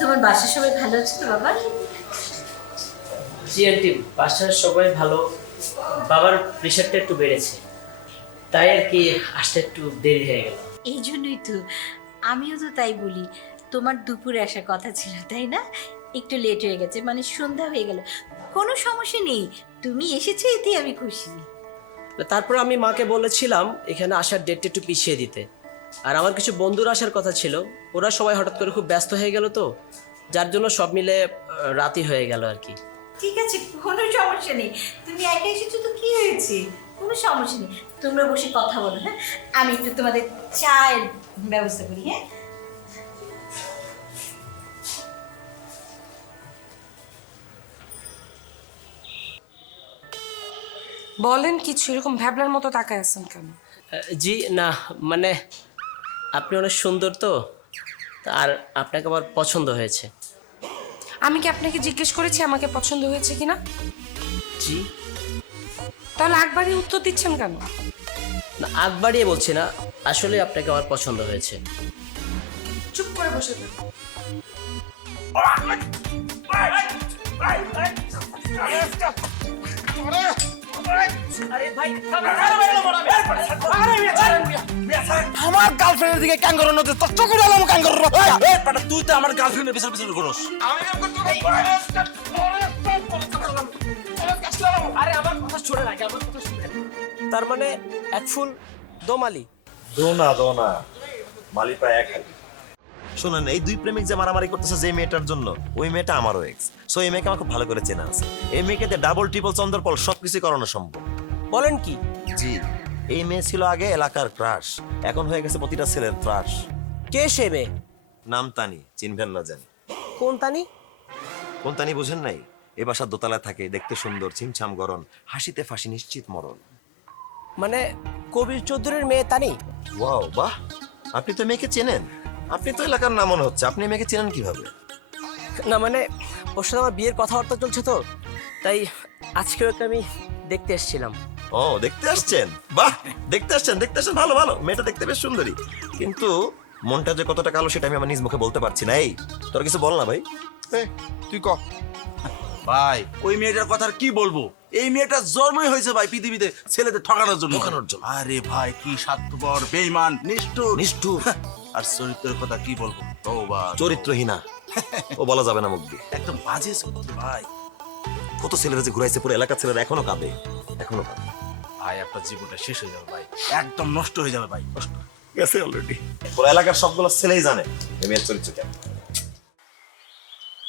তোমার বাসার সবাই ভালো আছে তো বাবা? জি আন্টি, বাসার সবাই ভালো। বাবার প্রেশারটা একটু বেড়েছে, তাই আর কি আসতে একটু দেরি হয়ে গেল। এই জন্যই তো আমিও তো তাই বলি, তোমার দুপুরে আসার কথা ছিল তাই না? একটু লেট হয়ে গেছে, মানে সন্ধ্যা হয়ে গেল। কোনো সমস্যা নেই, তুমি এসেছো এতেই আমি খুশি। তারপর আমি মাকে বলেছিলাম এখানে আসার ডেটটা একটু পিছিয়ে দিতে। আর আমার কিছু বন্ধুরা আসার কথা ছিল, ওরা সবাই হঠাৎ করে খুব ব্যস্ত হয়ে গেল, তো যার জন্য সব মিলে রাতই হয়ে গেল আর কি। ঠিক আছে, কোনো সমস্যা নেই, তুমি একা এসেছো তো কি হয়েছে, কোনো সমস্যা নেই। তোমরা বসে কথা বলো, হ্যাঁ? আমি একটু তোমাদের চায়ের ব্যবস্থা করি, হ্যাঁ? বলেন কিছু, এরকম ভ্যাবলার মতো তাকায় আছেন কেন? জি না, মানে আপনি অনেক সুন্দর তো, আর আপনাকে আমার পছন্দ হয়েছে। আমি কি আপনাকে জিজ্ঞেস করেছি আমাকে পছন্দ হয়েছে কিনা? জি তাহলে একবারই উত্তর দিচ্ছেন কেন? না, আগ বাড়িয়ে বলছি না, আসলে আপনাকে আমার পছন্দ হয়েছে। চুপ করে বসে থাকো। আমার গার্লফ্রেন্ডের দিকে ক্যাং করো না, তো চোখ উড়ালাম ক্যাং করো। তুই তো আমার গার্লফ্রেন্ডের পিছনে পিছনে করস। আরে আমার কথা শুনে না, আমার কথা শুনে। তার মানে এক ফুল দোমালি। দোনা মালি প্রায় এক হালি। শোনেন, এই দুই প্রেমিক যে মারামারি করতেছে যে মেয়েটার জন্য, ওই মেয়েটা আমারও এক্স। সো এই মেয়েকে আমার খুব ভালো করে চেনা আছে। এই মেয়েকে ডাবল ট্রিপল চন্দ্রপল সবকিছু করানো সম্ভব। বলেন কি? জি, এই মেয়ে ছিল আগে এলাকার ক্রাশ, এখন হয়ে গেছে প্রতিটা ছেলের ত্রাস। কে সে মেয়ে? নাম তানি, চিনবেন না জানি। কোন তানি? কোন তানি বুঝেন নাই? এ বাসার দোতলায় থাকে, দেখতে সুন্দর, ছিমছাম গরম, হাসিতে ফাঁসি নিশ্চিত মরণ। মানে কবির চৌধুরীর মেয়ে তানি? ওয়াও, বাহ, আপনি তো মেয়েকে চেনেন। আপনি তো এলাকার নাম মনে হচ্ছে, আপনি মেয়েকে চেনেন কিভাবে? না মানে ওর সাথে আমার বিয়ের কথাবার্তা চলছে তো, তাই আজকে ওকে আমি দেখতে এসেছিলাম। ও, দেখতে আসছেন? বাহ, দেখতে আসছেন, ভালো ভালো। মেয়েটা দেখতে বেশ সুন্দরী, কিন্তু মনটা যে কতটা কালো সেটা আমি আমার নিজ মুখে বলতে পারছি না। এই, তোর কিছু বল না ভাই। তুই ক। ভাই ওই মেয়েটার কথা আর কি বলবো? এই মেয়েটার জন্মই হয়েছে ভাই পৃথিবীতে ছেলেদের ঠকানোর জন্য। আরে ভাই কি স্বার্থপর, বেঈমান, নিষ্ঠুর। নিষ্ঠুর। আর চরিত্রের কথা কি বলবো? তওবা, চরিত্রহীনা, ও বলা যাবে না মুখ দিয়ে। একদম বাজে চরিত্র ভাই। কত ছেলেরা যে ঘুরাইছে, পুরো এলাকার ছেলেরা এখনো কাঁদে। ভাই আপনার জীবনটা শেষ হয়ে যাবে ভাই, একদম নষ্ট হয়ে যাবে ভাই, নষ্ট। গেছে অলরেডি। পুরো এলাকার সবগুলো ছেলেই জানে এই মেয়ের চরিত্র কেমন।